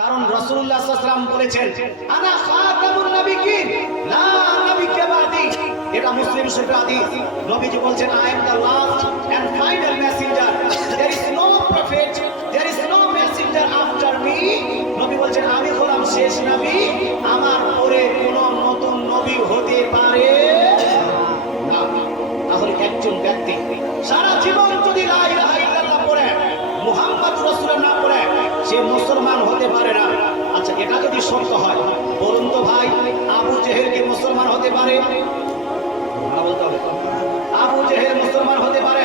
কারণ রাসূলুল্লাহ সাল্লাল্লাহু আলাইহি ওয়াসাল্লাম বলেছেন আনা খাতামুন নাবিয়্যিন লা নাবিয়্যা বাদি। এটা মুসলিম শরীফের হাদিস। নবীজি বলেন I am the last and final messenger, there is no prophet, there is no messenger after me. নবী বলেন আমি হলাম শেষ নবী, আমার পরে কোনো নতুন নবী হতে পারে না। তাহলে একজন ব্যক্তি সারা জীবন যদি লা ইলাহা ইল্লাল্লাহ পড়ে, মুহাম্মদ রাসূলুল্লাহ না পড়ে, সে মুসলমান হতে পারে না। আচ্ছা, এটা যদি সত্য হয় বলুন তো ভাই, আবু জেহেল কি মুসলমান হতে পারে? আবু জেহেল মুসলমান হতে পারে?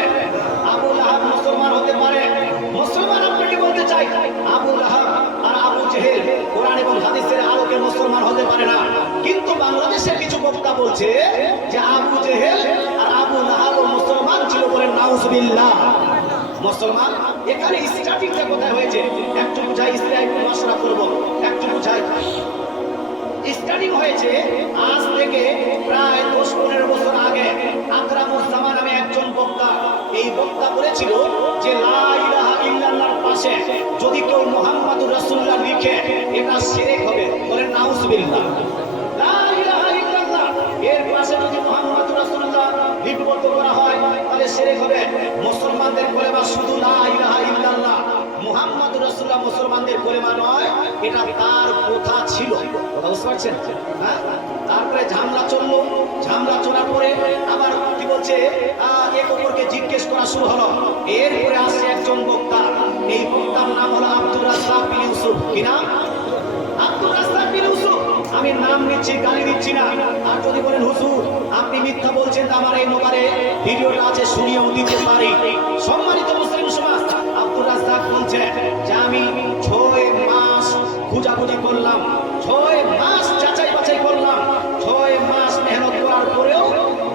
আবু লাহাব মুসলমান হতে পারে? মুসলমান আপনাকে বলতে চাই, আবু লাহাব আর আবু জেহেল কোরআন এবং হাদিসের আলোকে মুসলমান হতে পারে না। কিন্তু বাংলাদেশের কিছু বক্তা বলছে যে আবু জেহেল আর আবু লাহাব মুসলমান ছিল, বলেন নাউজুবিল্লাহ। মুসলমান এখানে স্টার্টিংটা কোথায় হয়েছে একটু বুঝাই, ইসলাম মশলা করব একটু বুঝাই। স্টার্টিং হয়েছে আজ থেকে প্রায় 10-15 বছর আগে। আকরামুজ্জামান নামে একজন বক্তা, এই বক্তা বলেছিল যে লা ইলাহা ইল্লাল্লাহর পাশে যদি কেউ মুহাম্মাদুর রাসূলুল্লাহ লিখে এটা শিরক হবে, বলেন নাউজুবিল্লাহ। লা ইলাহা ইল্লাল্লাহ এর পাশে যদি মুহাম্মাদুর রাসূলুল্লাহ লিপিবদ্ধ করা হয় তাহলে শিরক হবে। মুসলমানদের কলেমা শুধু লা ইলাহা ইল্লাল্লাহ, মুহাম্মাদুর রাসূলুল্লাহ মুসলমানদের কলেমা নয়, এটা তার কথা ছিল। কথা বুঝতে পারছেন? হ্যাঁ। তারপরে ঝামেলা চললো, ঝামেলা চলার পরে আবার কি বলছে এক অপরকে জিজ্ঞেস করা শুরু হলো। এরপরে আসছে একজন বক্তা, এই বক্তার নাম হলো আব্দুর রাজ্জাক বিন ইউসুফ। কি নাম? আব্দুর রাজ্জাক বিন ইউসুফ। আমি নাম নিচ্ছি, গালি দিচ্ছি না। আর যদি বলেন হুজুর আপনি মিথ্যা বলছেন, আমার এই মোবাইলে ভিডিওটা আছে, শুনিয়েও দিতে পারি। সম্মানিত মুসলিম সমাজ, আব্দুর রাজ্জাক বলছে যে আমি 6 মাস খোঁজাখুঁজি করলাম, 6 মাস যাচাই বাছাই করলাম, 6 মাস মেহনত করার পরেও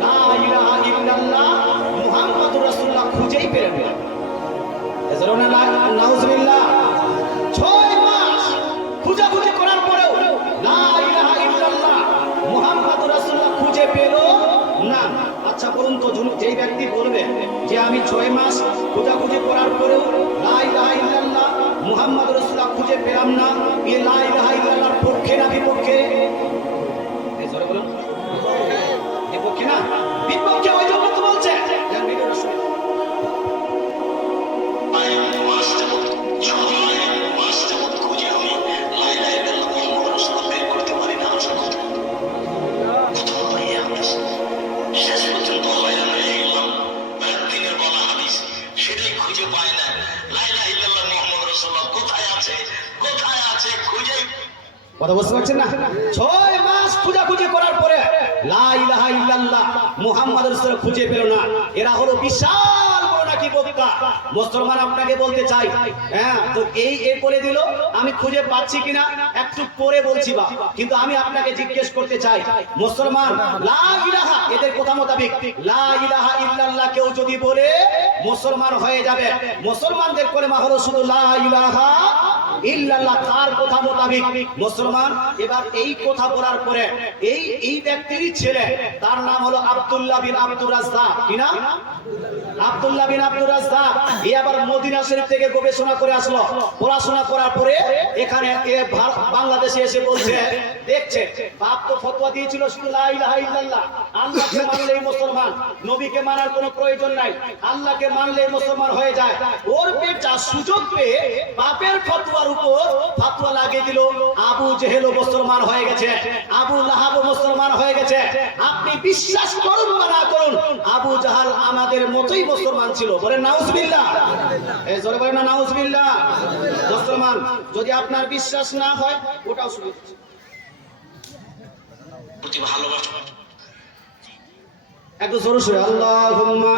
লা ইলাহা ইল্লাল্লাহ মুহাম্মাদুর রাসূলুল্লাহ খুঁজেই পেলেন না। এজন্য নাউজুবিল্লাহ, 6 মাস খোঁজাখুঁজি করার পরেও লা ইলাহা ইল্লাল্লাহ মুহাম্মাদুর রাসূলুল্লাহ খুঁজে পেল না। আচ্ছা বলুন তো, যেই ব্যক্তি বলবে যে আমি 6 মাস খোঁজাখুঁজি করার পরেও লা ইলাহা ইল্লাল্লাহ মুহাম্মাদুর রাসূলুল্লাহ খুঁজে পেলাম না, এই লা ইলাহা ইল্লাল্লাহর পক্ষে না বিপক্ষে? এই জোরে বলুন, বিপক্ষে না বিপক্ষে। ওই জন্য তো বলছে ভিডিওটা শুনে কথা বুঝতে পারছেন না? 6 মাস খোঁজাখুঁজি করার পরে লা ইলাহা ইল্লাল্লাহ মুহাম্মাদুর রাসূলুল্লাহ খুঁজে পেল না। এরা হলো বিশাল বড় নাকি বক্তা। মুসলমান আপনাকে বলতে চাই, হ্যাঁ তো এই বলে দিল, আমি খুঁজে পাচ্ছি কিনা একটু পরে বলছি বা, কিন্তু আমি আপনাকে জিজ্ঞেস করতে চাই, মুসলমান লা ইলাহা, এদের কথা মোতাবেক লা ইলাহা ইল্লাল্লাহ কেউ যদি বলে মুসলমান হয়ে যাবে। মুসলমানদের কলেমা হলো শুধু লা ইলাহা ইল্লাল্লাহ, তার কথা মোতাবেক মুসলমান। এবার এই কথা বলার পরে এই ব্যক্তিরই ছেলে, তার নাম হলো আব্দুল্লাহ বিন আব্দুর রাজ্জাক। কি নাম? আব্দুল্লাহ বিন আব্দুর রাজ্জাক। এই আবার মদিনা শরীফ থেকে গবেষণা করে আসলো, পড়াশোনা করার পরে এখানে বাংলাদেশে এসে বলছে, দেখছে বাপ তো ফতোয়া দিয়েছিল শুধু লা ইলাহা ইল্লাল্লাহ, আল্লাহকে মানলেই মুসলমান, নবীকে মানার কোনো প্রয়োজন নাই, আল্লাহকে মানলেই মুসলমান হয়ে যায়। ওর পেটা সুযোগ পেয়ে বাপের ফতোয়ার উপর ফতোয়া লাগিয়ে দিল, আবু জেহেলও মুসলমান হয়ে গেছে, আবু লাহাবও মুসলমান হয়ে গেছে। আপনি বিশ্বাস করুন বা না করুন, আবু জাহাল আমাদের মতোই মুসলমান ছিল, বলেন নাউজুবিল্লাহ। এই জোরে বলেন না নাউজুবিল্লাহ। মুসলমান যদি আপনার বিশ্বাস না হয়, ওটাও শুনে প্রতি ভালোবাসা একটু জোরে আল্লাহুম্মা